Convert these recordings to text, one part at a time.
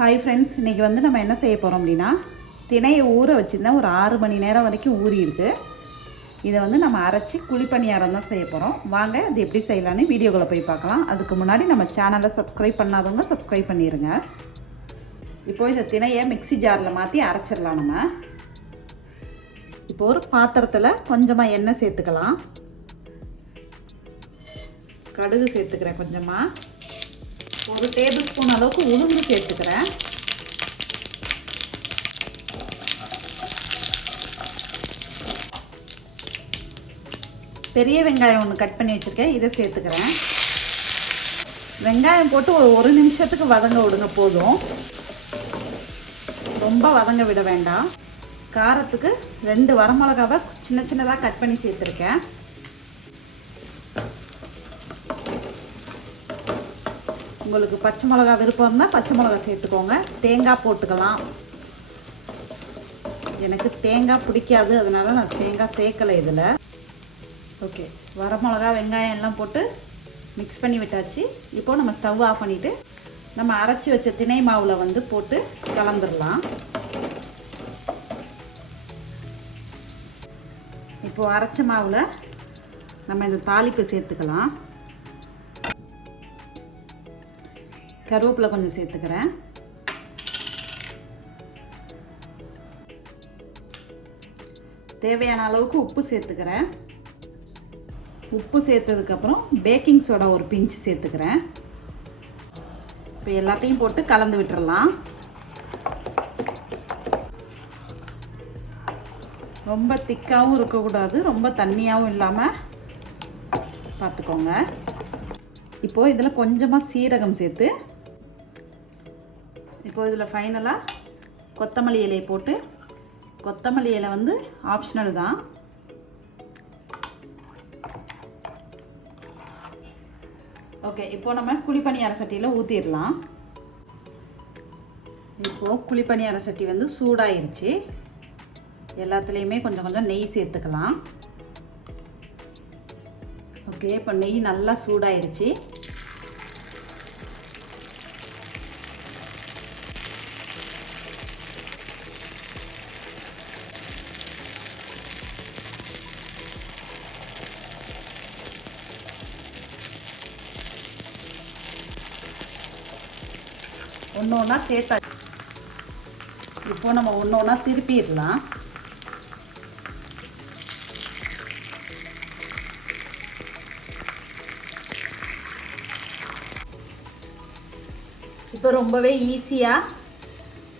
Hi friends இன்றைக்கி வந்து நம்ம என்ன செய்ய போகிறோம் அப்படின்னா தினையை ஊற வச்சுருந்தேன். ஒரு ஆறு மணி நேரம் வரைக்கும் ஊறி இருக்குது இதை வந்து நம்ம அரைச்சி குழிப்பணியாரம் தான் செய்ய போகிறோம் வாங்க அது எப்படி செய்யலான்னு வீடியோக்குள்ளே போய் பார்க்கலாம். அதுக்கு முன்னாடி நம்ம சேனலை சப்ஸ்கிரைப் பண்ணாதவங்க சப்ஸ்கிரைப் பண்ணிடுங்க இப்போ இந்த தினையை மிக்ஸி ஜாரில் மாற்றி அரைச்சிடலாம் நம்ம. இப்போ ஒரு பாத்திரத்தில் கொஞ்சமாக எண்ணெய் சேர்த்துக்கலாம். கடுகு சேர்த்துக்கிறேன் கொஞ்சமாக ஒரு டேபிள் ஸ்பூன் அளவுக்கு உளுந்து சேர்த்துக்கிறேன். பெரிய வெங்காயம் ஒன்று கட் பண்ணி வச்சுருக்கேன். இதை சேர்த்துக்கிறேன். வெங்காயம் போட்டு ஒரு ஒரு நிமிஷத்துக்கு வதங்க விடுங்க போதும். ரொம்ப வதங்க விட வேண்டாம். காரத்துக்கு ரெண்டு வரமிளகாவை சின்ன சின்னதாக கட் பண்ணி சேர்த்துருக்கேன். உங்களுக்கு பச்சை மிளகா விருப்பம் இருந்தால் பச்சை மிளகா சேர்த்துக்கோங்க. தேங்காய் போட்டுக்கலாம். எனக்கு தேங்காய் பிடிக்காது அதனால நான் தேங்காய் சேர்க்கலை இதில். ஓகே வரமிளகா வெங்காயம் எல்லாம் போட்டு மிக்ஸ் பண்ணி விட்டாச்சு. இப்போ நம்ம ஸ்டவ் ஆஃப் பண்ணிவிட்டு நம்ம அரைச்சி வச்ச திணை மாவில் வந்து போட்டு கலந்துடலாம் இப்போ அரைச்ச மாவில் நம்ம இந்த தாளிப்பு சேர்த்துக்கலாம். கருவேப்பிலை கொஞ்சம் சேர்த்துக்கிறேன். தேவையான அளவுக்கு உப்பு சேர்த்துக்கிறேன். உப்பு சேர்த்ததுக்கப்புறம் பேக்கிங் சோடா ஒரு பிஞ்சு சேர்த்துக்கிறேன். இப்போ எல்லாத்தையும் போட்டு கலந்து விட்டுறலாம். ரொம்ப திக்காகவும் இருக்கக்கூடாது ரொம்ப தண்ணியாகவும் இல்லாமல் பார்த்துக்கோங்க. இப்போது இதில் கொஞ்சமாக சீரகம் சேர்த்து இப்போ இதில் ஃபைனலாக கொத்தமல்லி இலையை போட்டு கொத்தமல்லி இலை வந்து ஆப்ஷனல் தான். ஓகே இப்போ நம்ம குழிப்பணியார சட்டியில் ஊற்றிடலாம் இப்போது குழிப்பணியார சட்டி வந்து சூடாயிருச்சு. எல்லாத்துலேயுமே கொஞ்சம் கொஞ்சம் நெய் சேர்த்துக்கலாம். ஓகே இப்போ நெய் நல்லா சூடாயிருச்சு. ஒன்று ஒன்றா சேர்த்தா இப்போ நம்ம ஒன்று ஒன்றா திருப்பிடலாம். இப்போ ரொம்பவே ஈஸியாக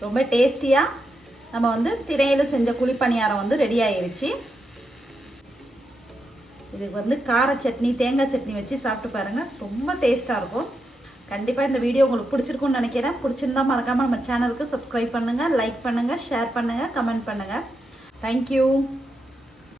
ரொம்ப டேஸ்டியாக நம்ம வந்து திரையில் செஞ்ச குழிப்பணியாரம் வந்து ரெடி ஆயிருச்சு. இதுக்கு வந்து கார சட்னி தேங்காய் சட்னி வச்சு சாப்பிட்டு பாருங்கள் ரொம்ப டேஸ்ட்டாக இருக்கும். கண்டிப்பாக இந்த வீடியோ உங்களுக்கு பிடிச்சிருக்கும்னு நினைக்கிறேன். பிடிச்சிருந்தா மறக்காமல் நம்ம சேனலுக்கு சப்ஸ்கிரைப் பண்ணுங்கள் லைக் பண்ணுங்கள் ஷேர் பண்ணுங்கள் கமெண்ட் பண்ணுங்கள் தேங்க்யூ